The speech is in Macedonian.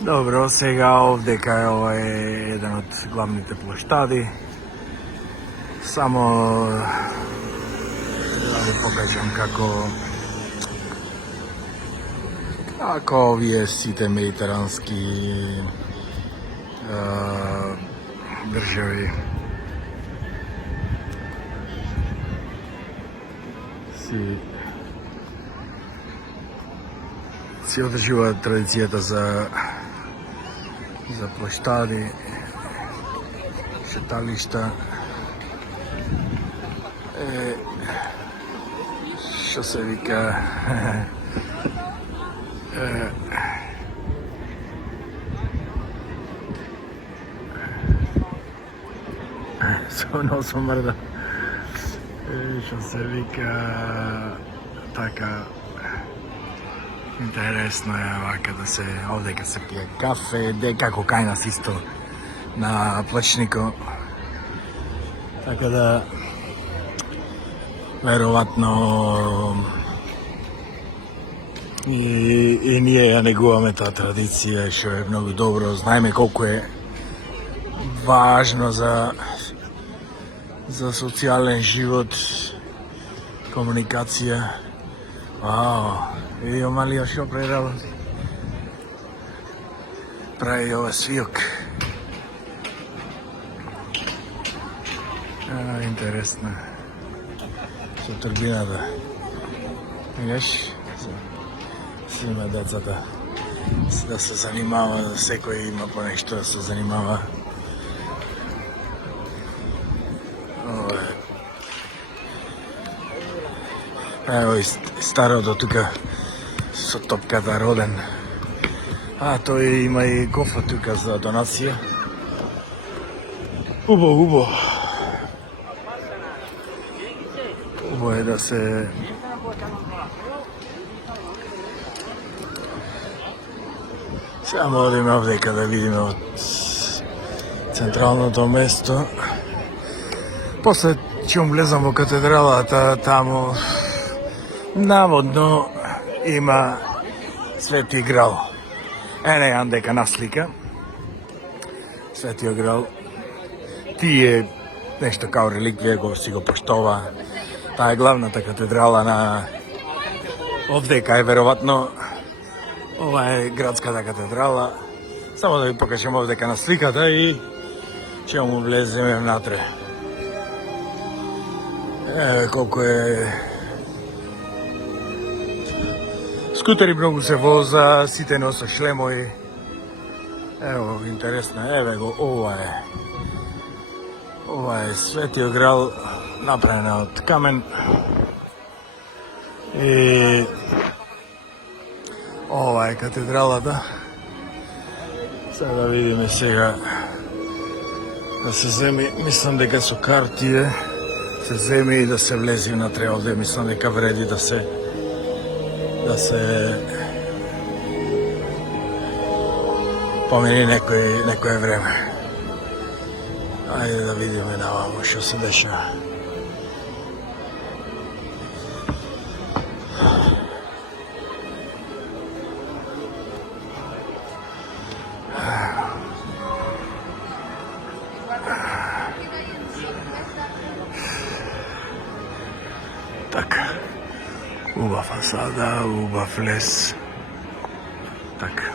Добро, сега овдека ова е еден од главните плоштади. Само да ви покажам како овие сите медитерански држави си одржуваат традицијата за плоштади, шеталишта, што се вика со носом мрда, што се вика така. Интересно е вака да се овдека се пие кафе, како кај нас исто на Плачникот. Така да веројатно и ние ја негуваме таа традиција, што е многу добро. Знаеме колку е важно за социјален живот, комуникација. Вау, види малија што прави ова свиок. Интересно. Со турбината. Видиш? Сима децата да се занимава, секој има по нешто да се занимава. Ево и старото тука со топката роден. Тој има и кофа тука за донација. Убаво е да се само одиме овдека да видиме од централното место. После ќе влезам во катедралата, таму наводно има Свети Грал. Ене јан дека наслика. Светиот Грал. Тие нешто као реликвија го си го поштова. Таа е главната катедрала на овдека е веројатно. Ова е градската катедрала. Само да ви покажем овдека на сликата и ќе му влеземе внатре. Колку е скутери многу се воза, сите носа шлемови. Ево, интересно, еве го, ова е Светиот Грал, направена од камен. И ова е катедралата. Сега да видиме сега да се земи, мислам дека со карти се земи и да се влези внатре овде, мислам дека вреди да се помени некој време. Ајде да видиме наваму што се деша. Така. Убава фасада, убав лес. Така.